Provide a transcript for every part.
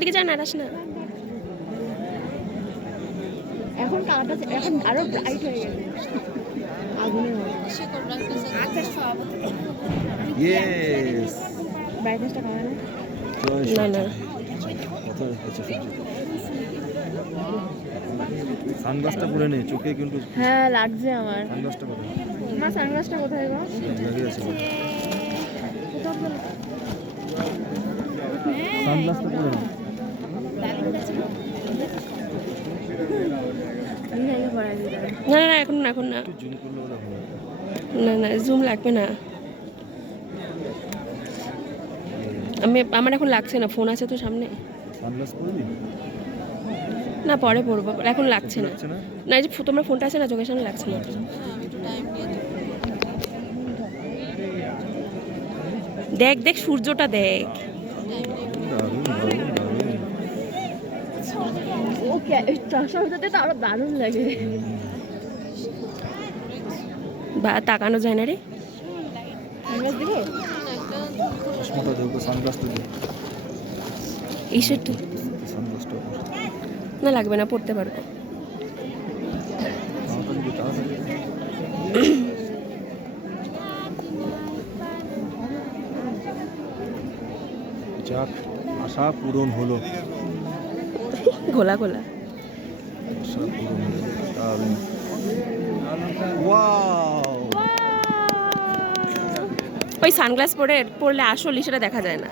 ওদিকে যা না, আস না। এখন কালারটা এখন আরো ব্রাইট হয়ে গেছে আগুনের মতো। আচ্ছা সব ইয়েস ব্রাইটনেসটা কমে না? না না কত হচ্ছে সানগ্লাসটা পরে নে, চোখে কিন্তু হ্যাঁ লাগছে আমার। সানগ্লাসটা কোথায়? আমার সানগ্লাসটা কোথায় গো? লেগে আছে সানগ্লাসটা পরে নে। না না এখন না, এখন না, একটু জুম করলে ওরা ভালো। না না জুম লাগবে না। আমার এখন লাগছে না, ফোন আছে তো সামনে। সানগ্লাস পরবি? না পরে পরবো, এখন লাগছে না। লাগছে না? না এই যে তোমার ফোনটা আছে না চোখের সামনে, লাগছে না। দেখ দেখ সূর্যটা দেখ। দারুণ দারুণ দারুণ। ওকে চশমার সাথে তো আরো দারুণ লাগে। বা তাকানো যায় না রে। সানগ্লাস দিব? চশমাটা দেবো, সানগ্লাসটা দেবো। এইসব সানগ্লাসটা পর। না লাগবে না, পড়তে পারবো। তাড়াতাড়ি দে, তাড়াতাড়ি দে। যাক, আশা পূরণ হলো। গোলা গোলা। আশা পূরণ হলো। দারুণ। ওয়াও! ওই সানগ্লাস পরলে আসল সেটা দেখা যায় না,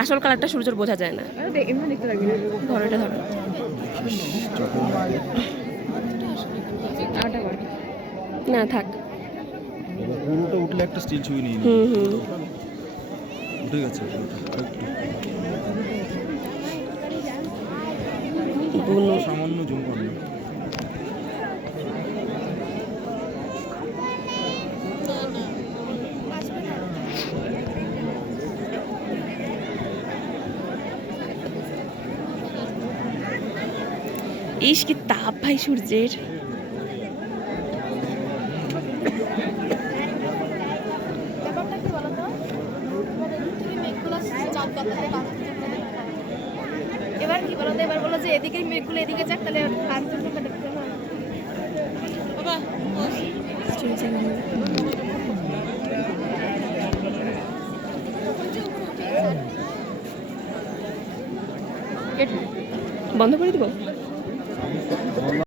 আসল কালারটা সূর্যের বোঝা যায় না। এমনি দেখতে লাগবে। ধরো এটা ধরো। চোখের মধ্যে আটা কর। না থাক। এবার পুরোটা উঠলে একটা স্টিল ছবি নিয়ে নিই। হুম হুম। উঠে গেছে পুরোটা। আরেকটু। বুনু সামান্য জুম করলাম। ইস কি তাপ ভাই সূর্যের। ব্যাপারটা কি বলতো, এবার কি বলতো, এবার বলো যে এদিকে মেঘগুলো এদিকে যাক, তাহলে কাঞ্চনজঙ্ঘা দেখতে হবে। বাবা বন্ধ করে দিব।